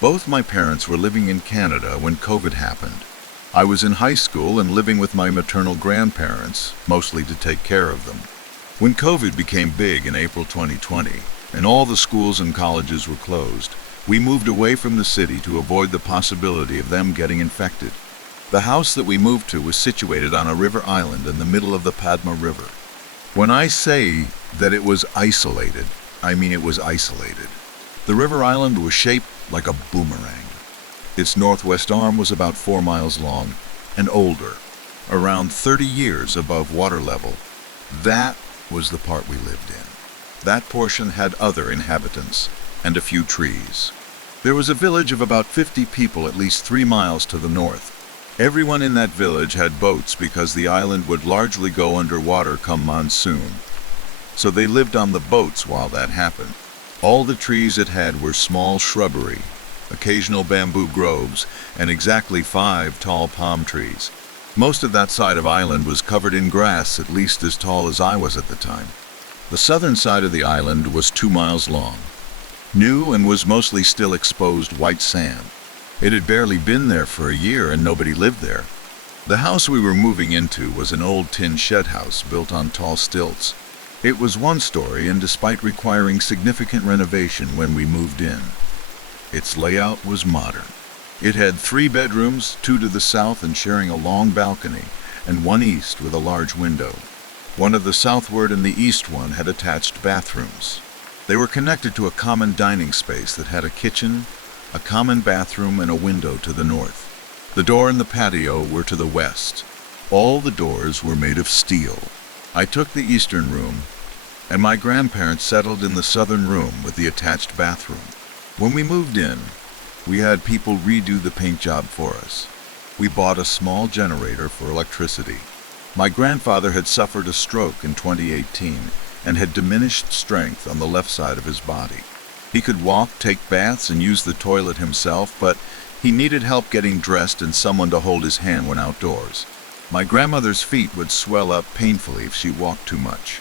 Both my parents were living in Canada when COVID happened. I was in high school and living with my maternal grandparents, mostly to take care of them. When COVID became big in April 2020, and all the schools and colleges were closed, we moved away from the city to avoid the possibility of them getting infected. The house that we moved to was situated on a river island in the middle of the Padma River. When I say that it was isolated, I mean it was isolated. The river island was shaped like a boomerang. Its northwest arm was about 4 miles long and older, around 30 years above water level. That was the part we lived in. That portion had other inhabitants and a few trees. There was a village of about 50 people at least 3 miles to the north. Everyone in that village had boats because the island would largely go underwater come monsoon. So they lived on the boats while that happened. All the trees it had were small shrubbery, occasional bamboo groves, and exactly 5 tall palm trees. Most of that side of island was covered in grass at least as tall as I was at the time. The southern side of the island was 2 miles long, new and was mostly still exposed white sand. It had barely been there for a year and nobody lived there. The house we were moving into was an old tin shed house built on tall stilts. It was 1 story and despite requiring significant renovation when we moved in, its layout was modern. It had 3 bedrooms, 2 to the south and sharing a long balcony, and 1 east with a large window. One of the southward and the east one had attached bathrooms. They were connected to a common dining space that had a kitchen, a common bathroom, and a window to the north. The door and the patio were to the west. All the doors were made of steel. I took the eastern room, and my grandparents settled in the southern room with the attached bathroom. When we moved in, we had people redo the paint job for us. We bought a small generator for electricity. My grandfather had suffered a stroke in 2018 and had diminished strength on the left side of his body. He could walk, take baths, and use the toilet himself, but he needed help getting dressed and someone to hold his hand when outdoors. My grandmother's feet would swell up painfully if she walked too much.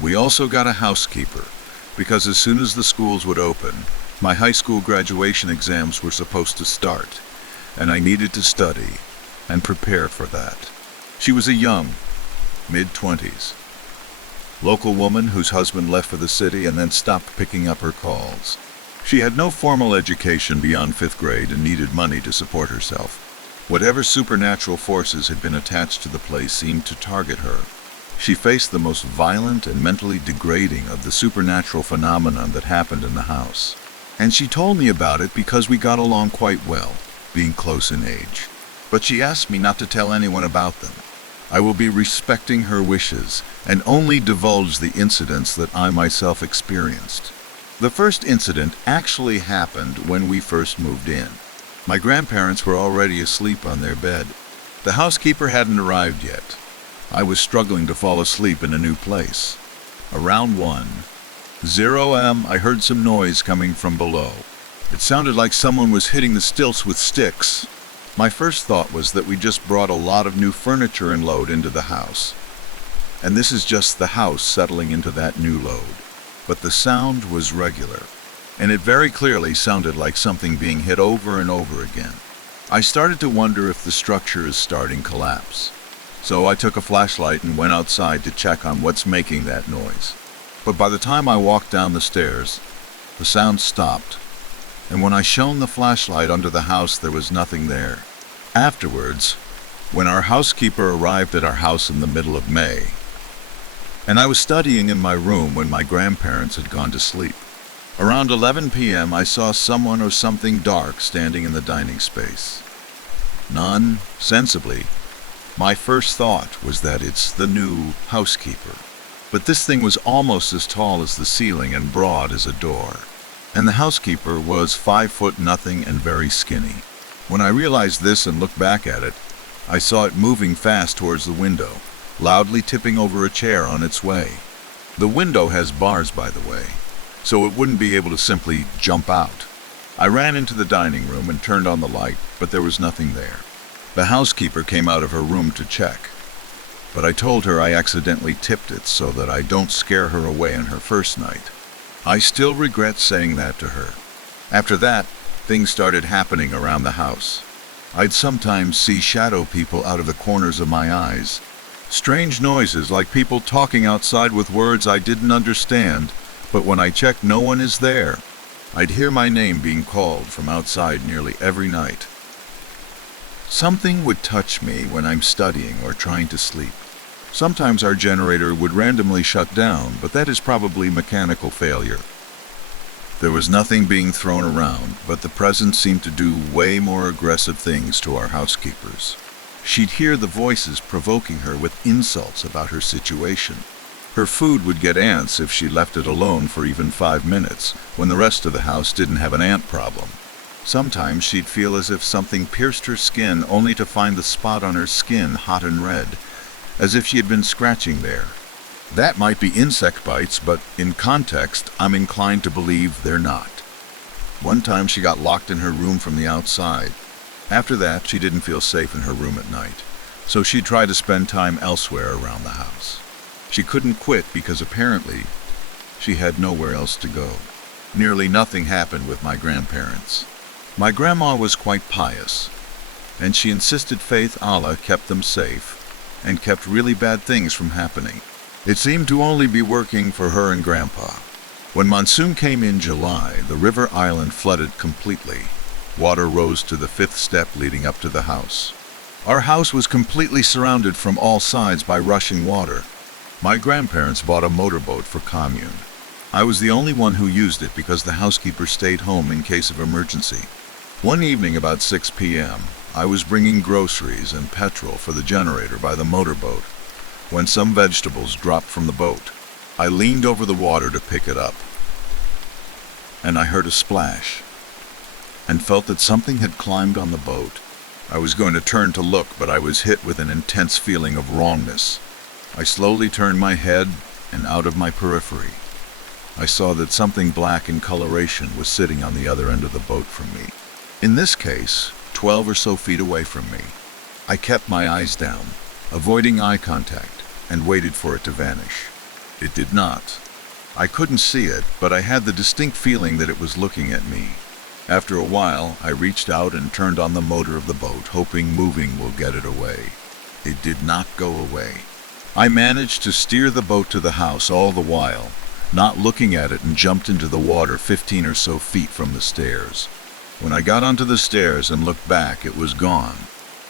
We also got a housekeeper, because as soon as the schools would open, my high school graduation exams were supposed to start, and I needed to study and prepare for that. She was a young, mid-20s, local woman whose husband left for the city and then stopped picking up her calls. She had no formal education beyond 5th grade and needed money to support herself. Whatever supernatural forces had been attached to the place seemed to target her. She faced the most violent and mentally degrading of the supernatural phenomenon that happened in the house. And she told me about it because we got along quite well, being close in age. But she asked me not to tell anyone about them. I will be respecting her wishes and only divulge the incidents that I myself experienced. The first incident actually happened when we first moved in. My grandparents were already asleep on their bed. The housekeeper hadn't arrived yet. I was struggling to fall asleep in a new place. Around 1:0 a.m., I heard some noise coming from below. It sounded like someone was hitting the stilts with sticks. My first thought was that we just brought a lot of new furniture and load into the house. And this is just the house settling into that new load. But the sound was regular, and it very clearly sounded like something being hit over and over again. I started to wonder if the structure is starting collapse. So I took a flashlight and went outside to check on what's making that noise. But by the time I walked down the stairs, the sound stopped. And when I shone the flashlight under the house, there was nothing there. Afterwards, when our housekeeper arrived at our house in the middle of May, and I was studying in my room when my grandparents had gone to sleep. Around 11 p.m., I saw someone or something dark standing in the dining space. Sensibly, my first thought was that it's the new housekeeper. But this thing was almost as tall as the ceiling and broad as a door. And the housekeeper was 5'0" and very skinny. When I realized this and looked back at it, I saw it moving fast towards the window, loudly tipping over a chair on its way. The window has bars, by the way, so it wouldn't be able to simply jump out. I ran into the dining room and turned on the light, but there was nothing there. The housekeeper came out of her room to check, but I told her I accidentally tipped it so that I don't scare her away on her first night. I still regret saying that to her. After that, things started happening around the house. I'd sometimes see shadow people out of the corners of my eyes. Strange noises like people talking outside with words I didn't understand, but when I checked, no one is there. I'd hear my name being called from outside nearly every night. Something would touch me when I'm studying or trying to sleep. Sometimes our generator would randomly shut down, but that is probably mechanical failure. There was nothing being thrown around, but the presence seemed to do way more aggressive things to our housekeepers. She'd hear the voices provoking her with insults about her situation. Her food would get ants if she left it alone for even 5 minutes, when the rest of the house didn't have an ant problem. Sometimes she'd feel as if something pierced her skin, only to find the spot on her skin hot and red, as if she had been scratching there. That might be insect bites, but in context, I'm inclined to believe they're not. One time she got locked in her room from the outside. After that, she didn't feel safe in her room at night, so she'd try to spend time elsewhere around the house. She couldn't quit because apparently she had nowhere else to go. Nearly nothing happened with my grandparents. My grandma was quite pious, and she insisted faith Allah kept them safe and kept really bad things from happening. It seemed to only be working for her and Grandpa. When monsoon came in July, the river island flooded completely. Water rose to the 5th step leading up to the house. Our house was completely surrounded from all sides by rushing water. My grandparents bought a motorboat for commune. I was the only one who used it because the housekeeper stayed home in case of emergency. One evening about 6 p.m., I was bringing groceries and petrol for the generator by the motorboat when some vegetables dropped from the boat. I leaned over the water to pick it up, and I heard a splash and felt that something had climbed on the boat. I was going to turn to look, but I was hit with an intense feeling of wrongness. I slowly turned my head, and out of my periphery, I saw that something black in coloration was sitting on the other end of the boat from me. In this case, 12 or so feet away from me. I kept my eyes down, avoiding eye contact, and waited for it to vanish. It did not. I couldn't see it, but I had the distinct feeling that it was looking at me. After a while, I reached out and turned on the motor of the boat, hoping moving will get it away. It did not go away. I managed to steer the boat to the house all the while, not looking at it, and jumped into the water 15 or so feet from the stairs. When I got onto the stairs and looked back, it was gone.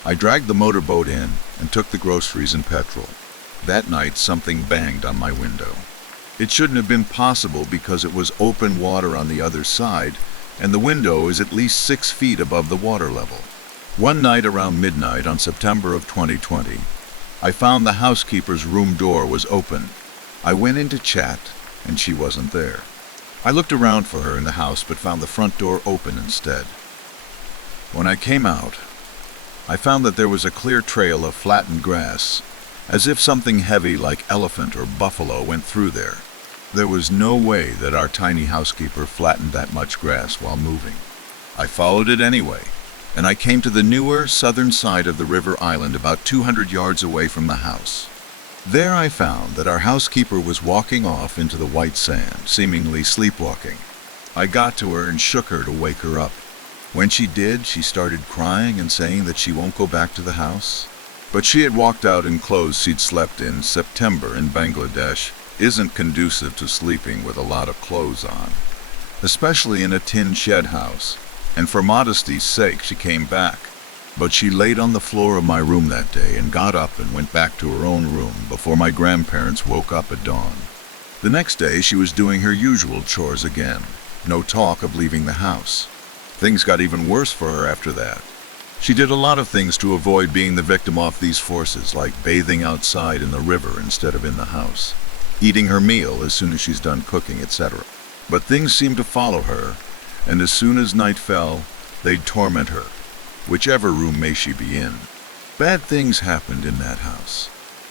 I dragged the motorboat in and took the groceries and petrol. That night, something banged on my window. It shouldn't have been possible because it was open water on the other side, and the window is at least 6 feet above the water level. One night around midnight on September of 2020, I found the housekeeper's room door was open. I went in to chat, and she wasn't there. I looked around for her in the house, but found the front door open instead. When I came out, I found that there was a clear trail of flattened grass, as if something heavy like elephant or buffalo went through there. There was no way that our tiny housekeeper flattened that much grass while moving. I followed it anyway, and I came to the newer southern side of the river island about 200 yards away from the house. There I found that our housekeeper was walking off into the white sand, seemingly sleepwalking. I got to her and shook her to wake her up. When she did, she started crying and saying that she won't go back to the house. But she had walked out in clothes she'd slept in. September in Bangladesh isn't conducive to sleeping with a lot of clothes on, especially in a tin shed house, and for modesty's sake she came back. But she laid on the floor of my room that day and got up and went back to her own room before my grandparents woke up at dawn. The next day she was doing her usual chores again. No talk of leaving the house. Things got even worse for her after that. She did a lot of things to avoid being the victim of these forces, like bathing outside in the river instead of in the house, eating her meal as soon as she's done cooking, etc. But things seemed to follow her, and as soon as night fell, they'd torment her, whichever room may she be in. Bad things happened in that house.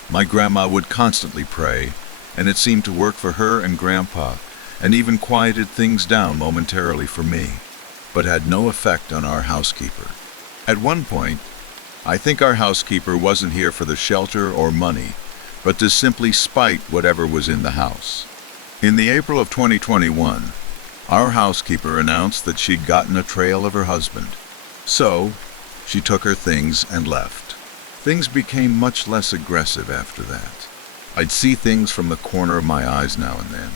My grandma would constantly pray, and it seemed to work for her and Grandpa, and even quieted things down momentarily for me, but had no effect on our housekeeper. At one point, I think our housekeeper wasn't here for the shelter or money, but to simply spite whatever was in the house. In the April of 2021, Our housekeeper announced that she'd gotten a trail of her husband. So, she took her things and left. Things became much less aggressive after that. I'd see things from the corner of my eyes now and then.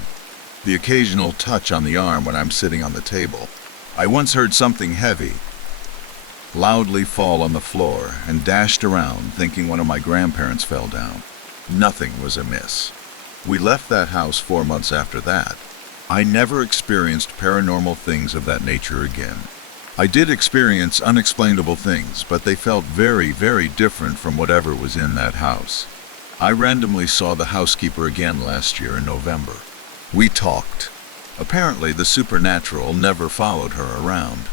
The occasional touch on the arm when I'm sitting on the table. I once heard something heavy loudly fall on the floor and dashed around thinking one of my grandparents fell down. Nothing was amiss. We left that house 4 months after that. I never experienced paranormal things of that nature again. I did experience unexplainable things, but they felt very, very different from whatever was in that house. I randomly saw the housekeeper again last year in November. We talked. Apparently, the supernatural never followed her around.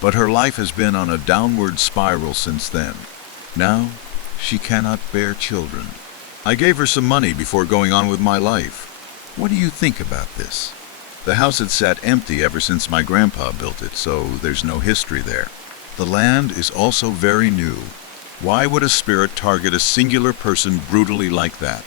But her life has been on a downward spiral since then. Now, she cannot bear children. I gave her some money before going on with my life. What do you think about this? The house had sat empty ever since my grandpa built it, so there's no history there. The land is also very new. Why would a spirit target a singular person brutally like that?